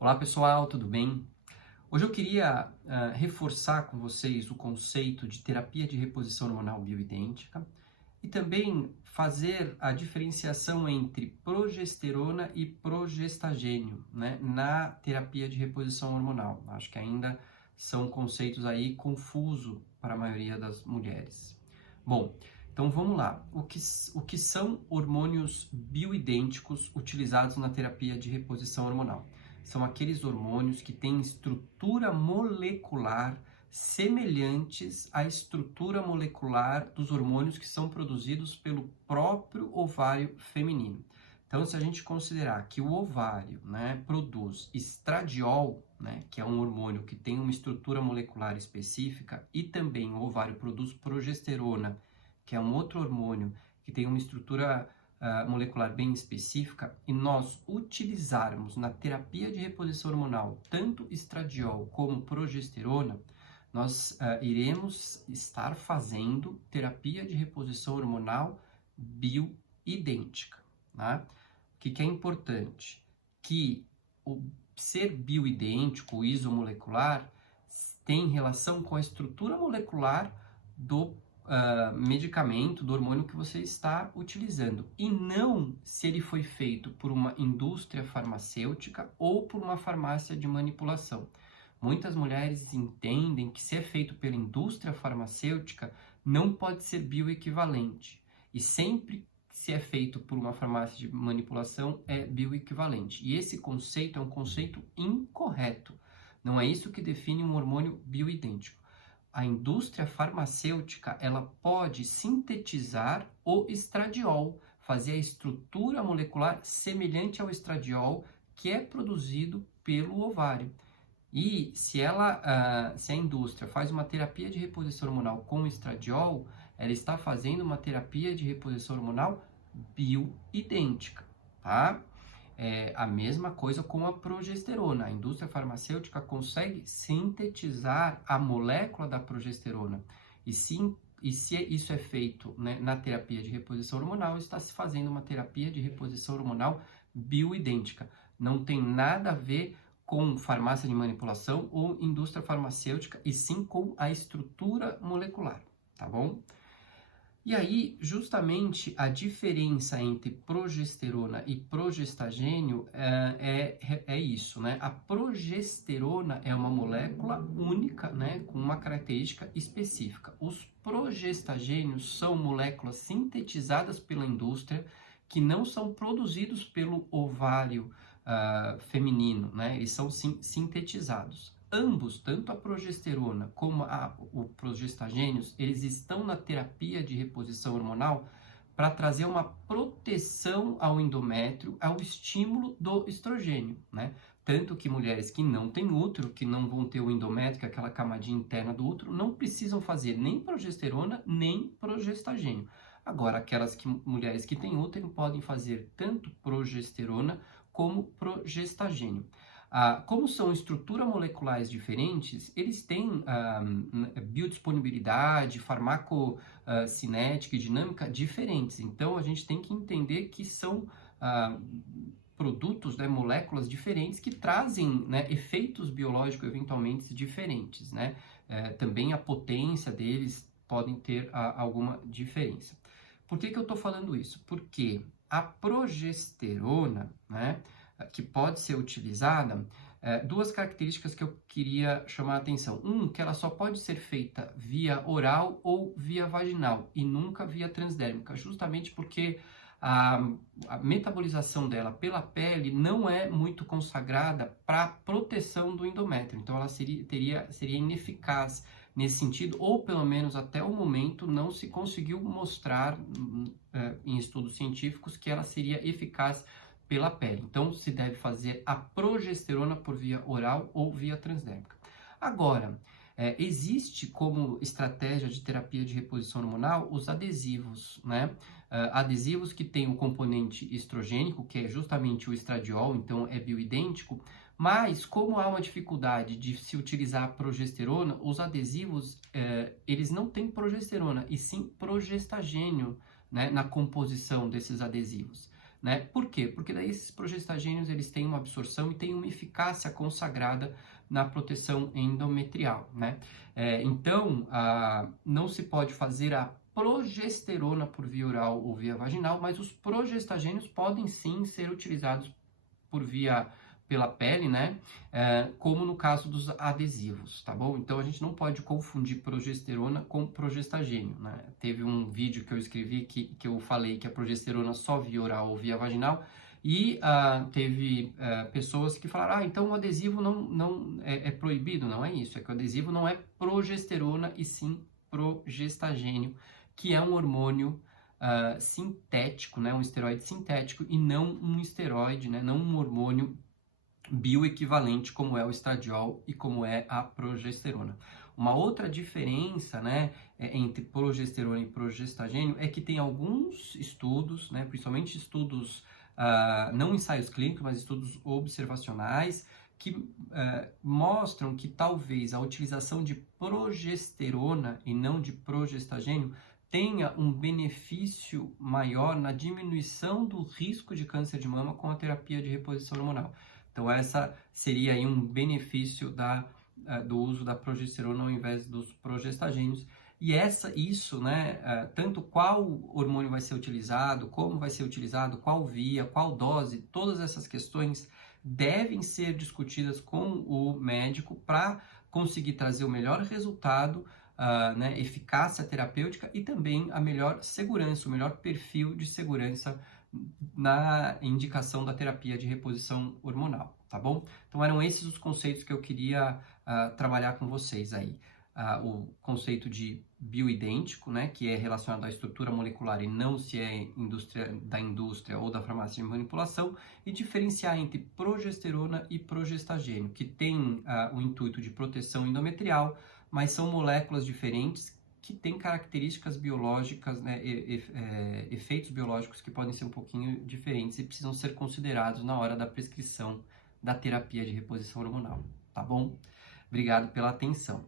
Olá pessoal, tudo bem? Hoje eu queria reforçar com vocês o conceito de terapia de reposição hormonal bioidêntica e também fazer a diferenciação entre progesterona e progestagênio, né, na terapia de reposição hormonal. Acho que ainda são conceitos aí confusos para a maioria das mulheres. Bom, então vamos lá. O que são hormônios bioidênticos utilizados na terapia de reposição hormonal? São aqueles hormônios que têm estrutura molecular semelhantes à estrutura molecular dos hormônios que são produzidos pelo próprio ovário feminino. Então, se a gente considerar que o ovário, né, produz estradiol, né, que é um hormônio que tem uma estrutura molecular específica, e também o ovário produz progesterona, que é um outro hormônio que tem uma estrutura molecular bem específica, e nós utilizarmos na terapia de reposição hormonal tanto estradiol como progesterona, nós iremos estar fazendo terapia de reposição hormonal bioidêntica. Né? O que é importante? Que o ser bioidêntico, isomolecular, tem relação com a estrutura molecular do medicamento, do hormônio que você está utilizando, e não se ele foi feito por uma indústria farmacêutica ou por uma farmácia de manipulação. Muitas mulheres entendem que se é feito pela indústria farmacêutica, não pode ser bioequivalente, e sempre se é feito por uma farmácia de manipulação, é bioequivalente. E esse conceito é um conceito incorreto. Não é isso que define um hormônio bioidêntico. A indústria farmacêutica, ela pode sintetizar o estradiol, fazer a estrutura molecular semelhante ao estradiol que é produzido pelo ovário. E se a indústria faz uma terapia de reposição hormonal com estradiol, ela está fazendo uma terapia de reposição hormonal bioidêntica, tá? A mesma coisa com a progesterona. A indústria farmacêutica consegue sintetizar a molécula da progesterona. E se isso é feito, né, na terapia de reposição hormonal, está se fazendo uma terapia de reposição hormonal bioidêntica. Não tem nada a ver com farmácia de manipulação ou indústria farmacêutica, e sim com a estrutura molecular, tá bom? E aí, justamente, a diferença entre progesterona e progestagênio é isso, né? A progesterona é uma molécula única, né? Com uma característica específica. Os progestagênios são moléculas sintetizadas pela indústria que não são produzidos pelo ovário feminino, né? Eles são sintetizados. Ambos, tanto a progesterona como o progestagênios, eles estão na terapia de reposição hormonal para trazer uma proteção ao endométrio, ao estímulo do estrogênio, né? Tanto que mulheres que não têm útero, que não vão ter o endométrio, que é aquela camadinha interna do útero, não precisam fazer nem progesterona, nem progestagênio. Agora, mulheres que têm útero podem fazer tanto progesterona como progestagênio. Como são estruturas moleculares diferentes, eles têm biodisponibilidade, farmacocinética e dinâmica diferentes. Então, a gente tem que entender que são produtos, né, moléculas diferentes que trazem, né, efeitos biológicos eventualmente diferentes. Né? Também a potência deles podem ter alguma diferença. Por que eu estou falando isso? Porque a progesterona, né, que pode ser utilizada, duas características que eu queria chamar a atenção. Que ela só pode ser feita via oral ou via vaginal e nunca via transdérmica, justamente porque a metabolização dela pela pele não é muito consagrada para a proteção do endométrio. Então, ela seria ineficaz nesse sentido, ou pelo menos até o momento não se conseguiu mostrar em estudos científicos que ela seria eficaz pela pele. Então, se deve fazer a progesterona por via oral ou via transdérmica. Agora, existe como estratégia de terapia de reposição hormonal os adesivos, né? Adesivos que têm um componente estrogênico, que é justamente o estradiol, então é bioidêntico, mas como há uma dificuldade de se utilizar a progesterona, os adesivos, eles não têm progesterona, e sim progestagênio, né, na composição desses adesivos. né? Por quê? Porque daí esses progestagênios eles têm uma absorção e têm uma eficácia consagrada na proteção endometrial, né? Então, não se pode fazer a progesterona por via oral ou via vaginal, mas os progestagênios podem sim ser utilizados por via pela pele, né? Como no caso dos adesivos, tá bom? Então a gente não pode confundir progesterona com progestagênio, né? Teve um vídeo que eu escrevi que eu falei que a progesterona só via oral ou via vaginal e teve pessoas que falaram, então o adesivo não é proibido. Não é isso, é que o adesivo não é progesterona e sim progestagênio, que é um hormônio sintético, né, um esteroide sintético e não um esteroide, né, não um hormônio bioequivalente como é o estradiol e como é a progesterona. Uma outra diferença, né, entre progesterona e progestagênio é que tem alguns estudos, né, principalmente estudos, não ensaios clínicos, mas estudos observacionais, que mostram que talvez a utilização de progesterona e não de progestagênio tenha um benefício maior na diminuição do risco de câncer de mama com a terapia de reposição hormonal. Então, essa seria aí um benefício do uso da progesterona ao invés dos progestagênios. E isso, né, tanto qual hormônio vai ser utilizado, como vai ser utilizado, qual via, qual dose, todas essas questões devem ser discutidas com o médico para conseguir trazer o melhor resultado, né, eficácia terapêutica e também a melhor segurança, o melhor perfil de segurança na indicação da terapia de reposição hormonal, tá bom? Então eram esses os conceitos que eu queria trabalhar com vocês aí. O conceito de bioidêntico, né, que é relacionado à estrutura molecular e não se é da indústria ou da farmácia de manipulação, e diferenciar entre progesterona e progestagênio, que tem o intuito de proteção endometrial, mas são moléculas diferentes que têm características biológicas, né, efeitos biológicos que podem ser um pouquinho diferentes e precisam ser considerados na hora da prescrição da terapia de reposição hormonal, tá bom? Obrigado pela atenção.